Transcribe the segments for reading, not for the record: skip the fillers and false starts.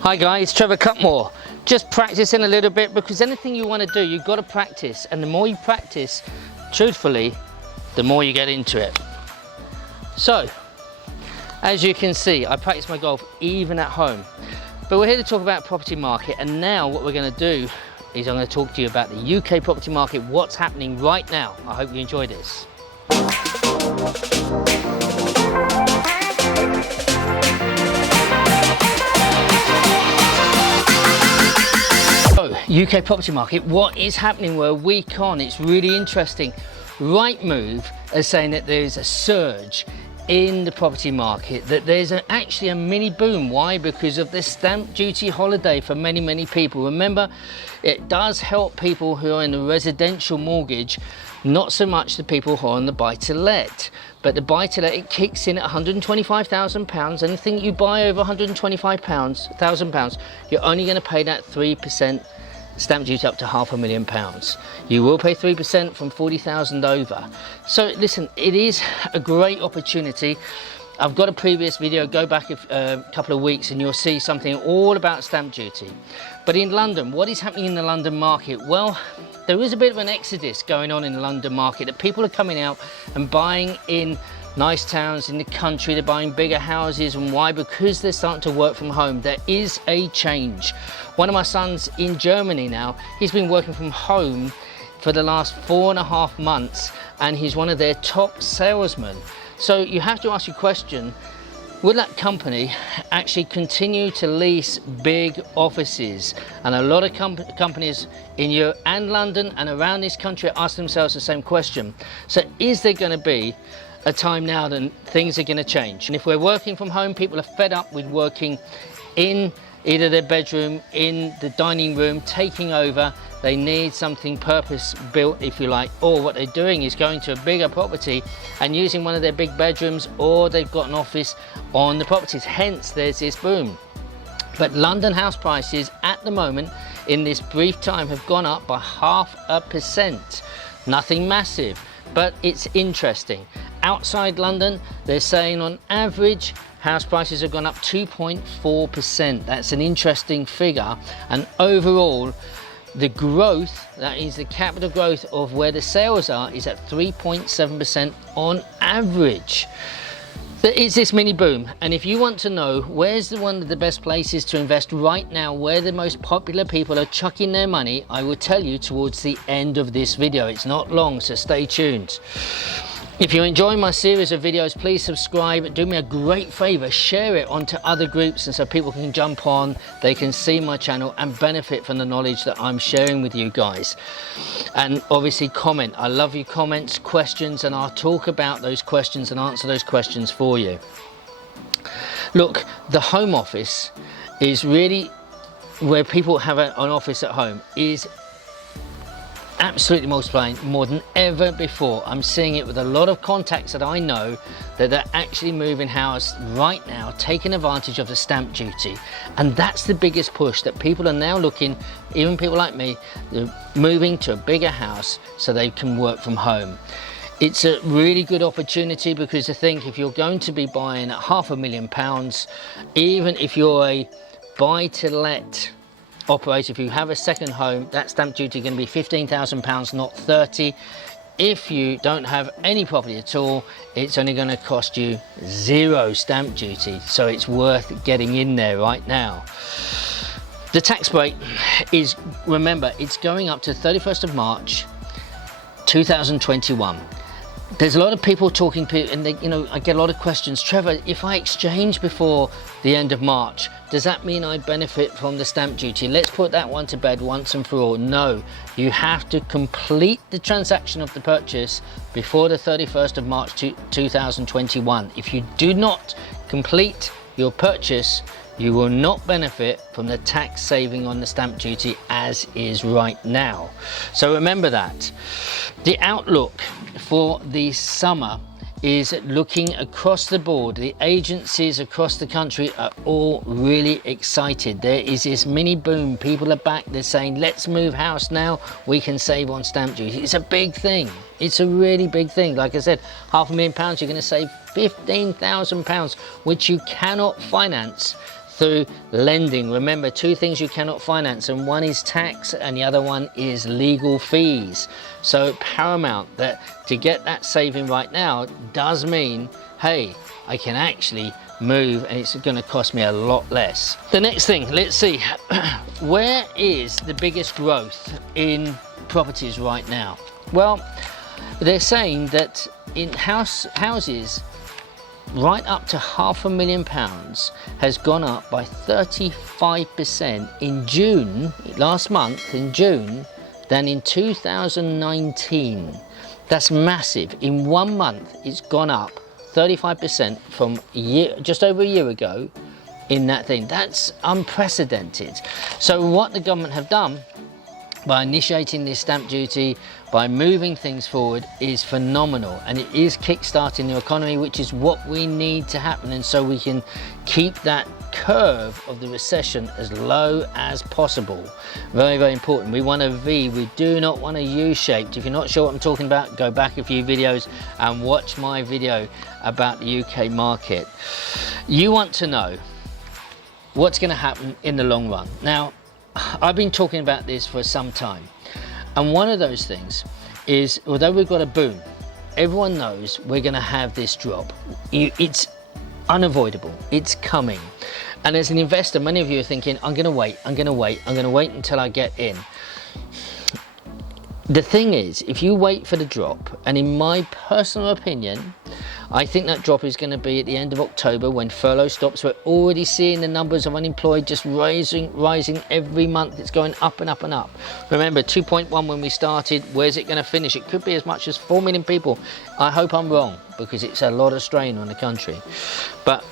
Hi guys, Trevor Cutmore. Just practicing a little bit, because anything you want to do, you've got to practice. And the more you practice, truthfully, the more you get into it. So, as you can see, I practice my golf even at home. But we're here to talk about property market, and now what we're going to do is I'm going to talk to you about the UK property market, what's happening right now. I hope you enjoy this. So, UK property market, what is happening? We're a week on, it's really interesting. Rightmove is saying that there is a surge in the property market, that there's actually a mini boom. Why? Because of the stamp duty holiday for many people. Remember, it does help people who are in the residential mortgage, not so much the people who are on the buy-to-let. But the buy-to-let, it kicks in at £125,000. Anything you buy over £125,000, you're only going to pay that 3% stamp duty up to £500,000. You will pay 3% from 40,000 over. So listen, it is a great opportunity. I've got a previous video, go back a couple of weeks and you'll see something all about stamp duty. But in London, what is happening in the London market? Well, there is a bit of an exodus going on in the London market, that people are coming out and buying in nice towns in the country. They're buying bigger houses. And why? Because they're starting to work from home. There is a change. One of my sons in Germany now, he's been working from home for the last 4.5 months, and he's one of their top salesmen. So you have to ask your question, will that company actually continue to lease big offices? And a lot of companies in Europe and London and around this country ask themselves the same question. So is there going to be a time now that things are going to change? And if we're working from home, people are fed up with working in either their bedroom, in the dining room, taking over. They need something purpose-built, if you like, or what they're doing is going to a bigger property and using one of their big bedrooms, or they've got an office on the properties. Hence, there's this boom. But London house prices at the moment, in this brief time, have gone up by 0.5%. Nothing massive, but it's interesting. Outside London, they're saying on average, house prices have gone up 2.4%. That's an interesting figure. And overall, the growth, that is the capital growth of where the sales are, is at 3.7% on average. There is this mini boom, and if you want to know where's one of the best places to invest right now, where the most popular people are chucking their money, I will tell you towards the end of this video. It's not long, so stay tuned. If you're enjoying my series of videos, please subscribe. Do me a great favor, share it onto other groups, and so people can jump on, they can see my channel and benefit from the knowledge that I'm sharing with you guys. And obviously comment. I love your comments, questions, and I'll talk about those questions and answer those questions for you. Look, the home office is really where people have an office at home, is absolutely multiplying more than ever before. I'm seeing it with a lot of contacts that I know, that they're actually moving house right now, taking advantage of the stamp duty. And that's the biggest push, that people are now looking, even people like me, they're moving to a bigger house so they can work from home. It's a really good opportunity, because I think if you're going to be buying at £500,000, even if you're a buy-to-let operator, if you have a second home, that stamp duty is going to be £15,000, not 30. If you don't have any property at all, it's only going to cost you 0 stamp duty. So it's worth getting in there right now. The tax break is, remember, it's going up to 31st of March 2021. There's a lot of people talking, and they, I get a lot of questions. Trevor, if I exchange before the end of March, does that mean I benefit from the stamp duty? Let's put that one to bed once and for all. No, you have to complete the transaction of the purchase before the 31st of March 2021. If you do not complete your purchase, you will not benefit from the tax saving on the stamp duty as is right now. So remember that. The outlook for the summer is looking across the board. The agencies across the country are all really excited. There is this mini boom. People are back. They're saying, let's move house now. We can save on stamp duty. It's a big thing. It's a really big thing. Like I said, £500,000, you're going to save £15,000, which you cannot finance through lending. Remember, two things you cannot finance, and one is tax and the other one is legal fees. So paramount that to get that saving right now does mean, hey, I can actually move and it's going to cost me a lot less. The next thing, let's see, where is the biggest growth in properties right now? Well, they're saying that in houses right up to £500,000 has gone up by 35% in June, last month in June, than in 2019. That's massive. In 1 month, it's gone up 35% from just over a year ago in that thing. That's unprecedented. So what the government have done by initiating this stamp duty, by moving things forward, is phenomenal, and it is kick-starting the economy, which is what we need to happen, and so we can keep that curve of the recession as low as possible. Very, very important. We want a V, we do not want a U-shaped. If you're not sure what I'm talking about, go back a few videos and watch my video about the UK market. You want to know what's going to happen in the long run. Now, I've been talking about this for some time, and one of those things is, although we've got a boom, everyone knows we're going to have this drop. It's unavoidable, it's coming. And as an investor, many of you are thinking, I'm going to wait until I get in. The thing is, if you wait for the drop, and in my personal opinion, I think that drop is going to be at the end of October when furlough stops. We're already seeing the numbers of unemployed just rising every month. It's going up and up and up. Remember, 2.1 when we started. Where's it going to finish? It could be as much as 4 million people. I hope I'm wrong, because it's a lot of strain on the country. But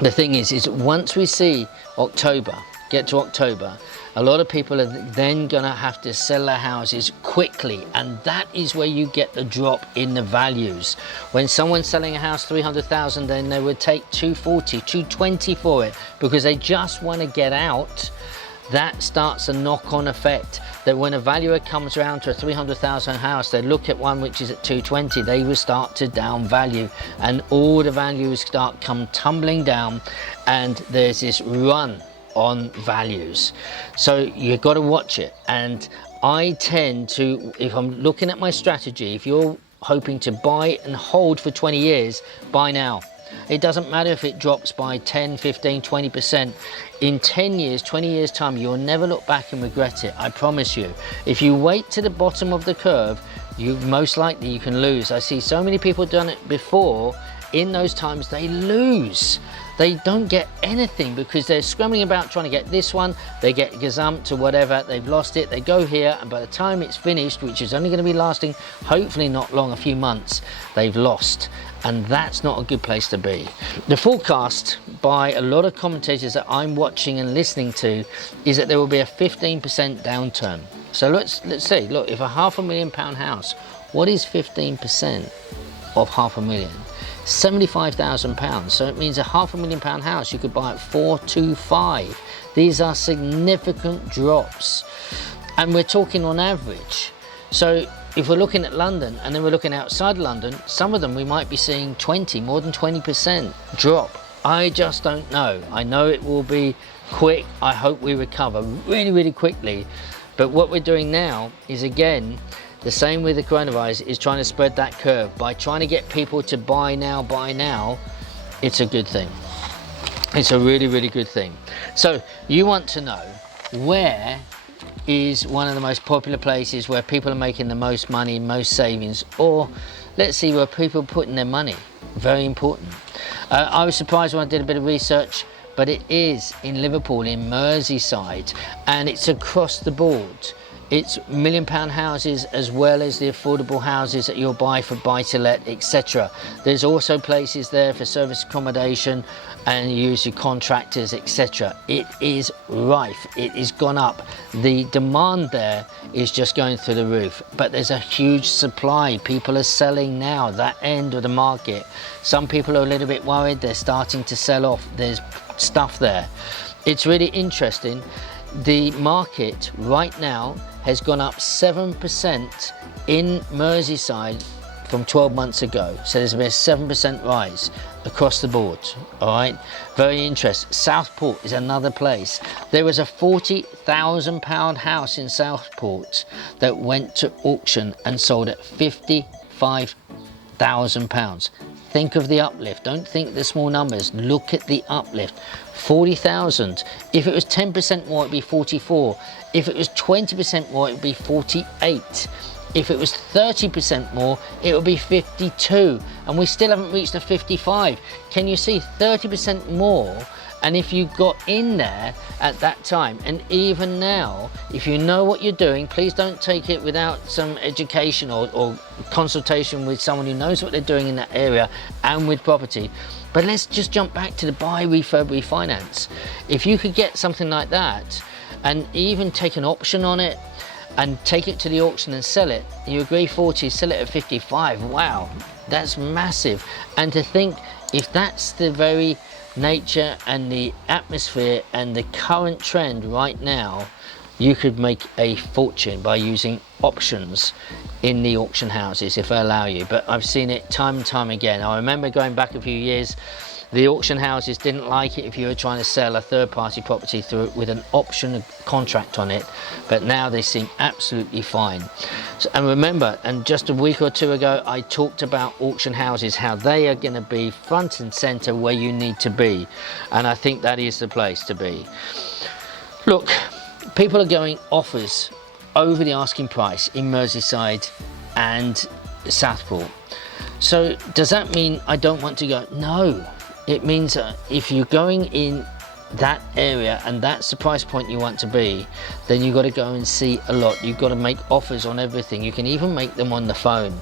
the thing is once we see October, get to October, a lot of people are then going to have to sell their houses quickly, and that is where you get the drop in the values. When someone's selling a house 300,000, then they would take 240, 220 for it because they just want to get out. That starts a knock-on effect, that when a valuer comes around to a 300,000 house, they look at one which is at 220, they will start to down value, and all the values start come tumbling down, and there's this run on values. So you've got to watch it. And I tend to, if I'm looking at my strategy, if you're hoping to buy and hold for 20 years, buy now. It doesn't matter if it drops by 10, 15, 20%. In 10 years, 20 years time, you'll never look back and regret it, I promise you. If you wait to the bottom of the curve, most likely you can lose. I see so many people done it before. In those times, they lose. They don't get anything because they're scrambling about trying to get this one. They get gazumped or whatever. They've lost it. They go here, and by the time it's finished, which is only going to be lasting hopefully not long, a few months, they've lost. And that's not a good place to be. The forecast by a lot of commentators that I'm watching and listening to is that there will be a 15% downturn. So let's see. Look, if a £500,000 house, what is 15% of £500,000? £75,000. So it means a £500,000 house you could buy at 425. These are significant drops, and we're talking on average. So if we're looking at London and then we're looking outside London, some of them we might be seeing more than 20% drop. I just don't know. I know it will be quick. I hope we recover really, really quickly. But what we're doing now is, again, the same with the coronavirus, is trying to spread that curve. By trying to get people to buy now, it's a good thing. It's a really, really good thing. So you want to know where is one of the most popular places where people are making the most money, most savings, or let's see where people are putting their money. Very important. I was surprised when I did a bit of research, but it is in Liverpool, in Merseyside, and it's across the board. It's £1 million houses as well as the affordable houses that you'll buy for buy-to-let, etc. There's also places there for service accommodation and you use your contractors, etc. It is rife. It is gone up. The demand there is just going through the roof, but there's a huge supply. People are selling now, that end of the market. Some people are a little bit worried. They're starting to sell off. There's stuff there. It's really interesting. The market right now has gone up 7% in Merseyside from 12 months ago. So there's been a 7% rise across the board. All right, very interesting. Southport is another place. There was a £40,000 house in Southport that went to auction and sold at £55,000. Think of the uplift. Don't think the small numbers. Look at the uplift. 40,000. If it was 10% more, it'd be 44. If it was 20% more, it would be 48. If it was 30% more, it would be 52. And we still haven't reached the 55. Can you see 30% more? And if you got in there at that time, and even now, if you know what you're doing, please don't take it without some education or consultation with someone who knows what they're doing in that area and with property. But let's just jump back to the buy, refurb, refinance. If you could get something like that and even take an option on it and take it to the auction and sell it, you agree 40, sell it at 55. Wow, that's massive. And to think, if that's the very nature and the atmosphere and the current trend right now, you could make a fortune by using options in the auction houses if they allow you. But I've seen it time and time again. I remember going back a few years, the auction houses didn't like it if you were trying to sell a third-party property through with an option contract on it, but now they seem absolutely fine. So, and remember, and just a week or two ago, I talked about auction houses, how they are going to be front and center where you need to be, and I think that is the place to be. Look, people are going offers over the asking price in Merseyside and Southport. So does that mean I don't want to go? No. It means if you're going in that area and that's the price point you want to be, then you've got to go and see a lot. You've got to make offers on everything. You can even make them on the phone.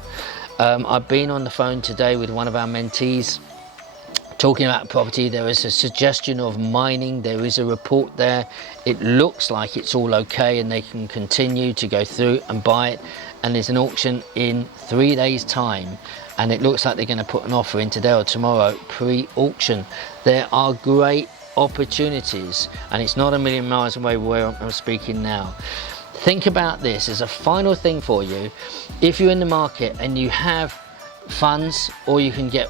I've been on the phone today with one of our mentees talking about property. There is a suggestion of mining. There is a report there. It looks like it's all okay and they can continue to go through and buy it. And there's an auction in 3 days' time. And it looks like they're going to put an offer in today or tomorrow, pre-auction. There are great opportunities, and it's not a million miles away where I'm speaking now. Think about this as a final thing for you. If you're in the market and you have funds, or you can get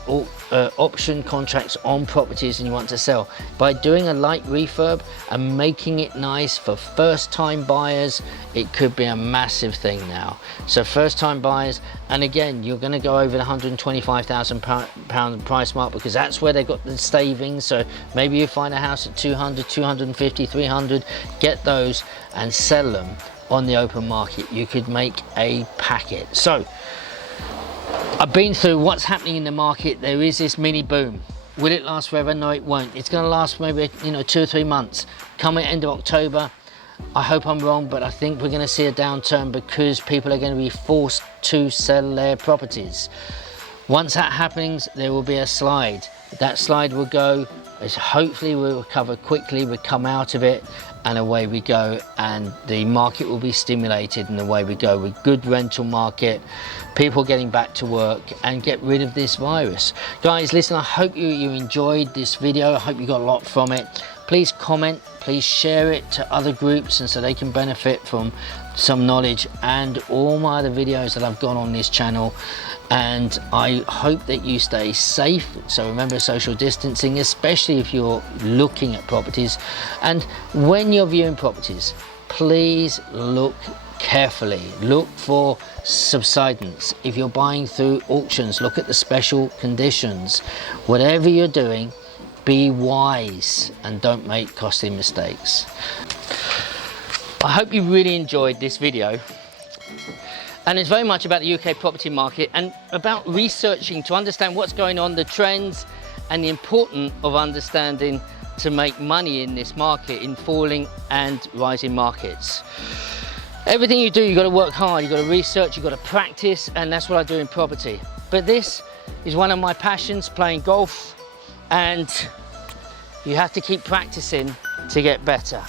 option contracts on properties and you want to sell, by doing a light refurb and making it nice for first-time buyers, it could be a massive thing now. So first-time buyers, and again, you're going to go over the £125,000 price mark because that's where they got the savings. So maybe you find a house at 200, 250, 300, get those and sell them on the open market. You could make a packet. So I've been through what's happening in the market. There is this mini boom. Will it last forever? No, it won't. It's going to last maybe 2 or 3 months. Come at end of October, I hope I'm wrong, but I think we're going to see a downturn because people are going to be forced to sell their properties. Once that happens, there will be a slide. That slide will go, hopefully we'll recover quickly, we'll come out of it, and away we go, and the market will be stimulated, and away we go with good rental market, people getting back to work, and get rid of this virus. Guys, listen, I hope you enjoyed this video. I hope you got a lot from it. Please comment, please share it to other groups, and so they can benefit from some knowledge and all my other videos that I've got on this channel. And I hope that you stay safe. So remember social distancing, especially if you're looking at properties. And when you're viewing properties, please look carefully. Look for subsidence. If you're buying through auctions, look at the special conditions. Whatever you're doing, be wise and don't make costly mistakes. I hope you really enjoyed this video. And it's very much about the UK property market and about researching to understand what's going on, the trends, and the importance of understanding to make money in this market, in falling and rising markets. Everything you do, you've got to work hard, you've got to research, you've got to practice, and that's what I do in property. But this is one of my passions, playing golf, and you have to keep practicing to get better.